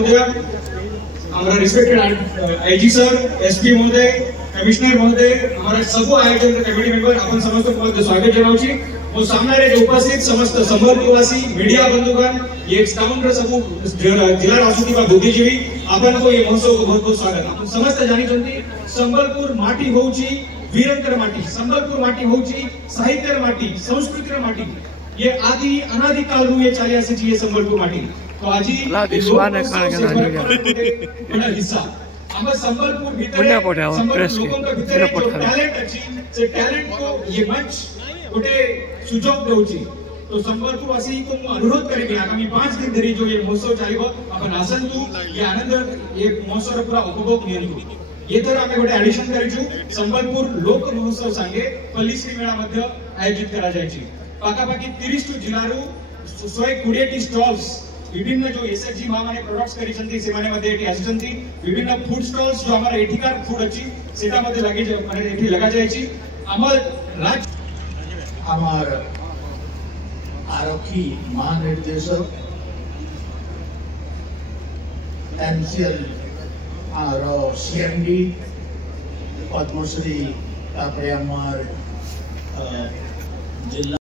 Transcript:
महोदय, हमारा respected IG sir, SP महोदय, कमिश्नर महोदय, हमारा सब आयोजन कमिटी मेंबर आपण समस्त बहुत स्वागत जनावची। मो सामने उपस्थित समस्त संबलपुरवासी मीडिया बंधुगण ये समग्र समूह जिला राजनीति का बुद्धिजीवी आपण को ये महोत्सव को बहुत बहुत स्वागत। आपण समस्त जानी चंती संबलपुर माटी होउची वीरंकर माटी, संबलपुर माटी होउची साहित्यर माटी, संस्कृतिर माटी। ये आदि अनादि काल रु ये चाली आसी ये संबलपुर माटी। तो आजी बड़ा हिस्सा हम संबलपुर भीतर संबलपुर लोगों का भीतर जो टैलेंट अच्छी से टैलेंट को ये मंच गोटे सुजोग दउची। तो संबलपुर वासी को अनुरोध करेंगे आगामी 5 दिन धरी जो ये महोत्सव चलिबो अपन आसंतु ये आनंद ये महोत्सव पूरा उपभोग नियंतु। ये तर आमे गोटे एडिशन करिछु संबलपुर लोक महोत्सव सांगे पल्लीश्री मेला मध्य आयोजित करा जायछि। पाकापाकी 30 जिल्लारू 120 स्टॉल्स विभिन्न जो एसएचजी माने प्रोडक्ट्स करी छंती से माने मध्ये एठी आछंती विभिन्न फूड स्टॉल्स जो हमारा एठिकार फूड अछि सेटा मध्ये लागि माने एठी लगा जायछि। हमर राज्य हमार आरक्षी महानिर्देशक एमसीएल और सीएमडी पद्मश्री जिला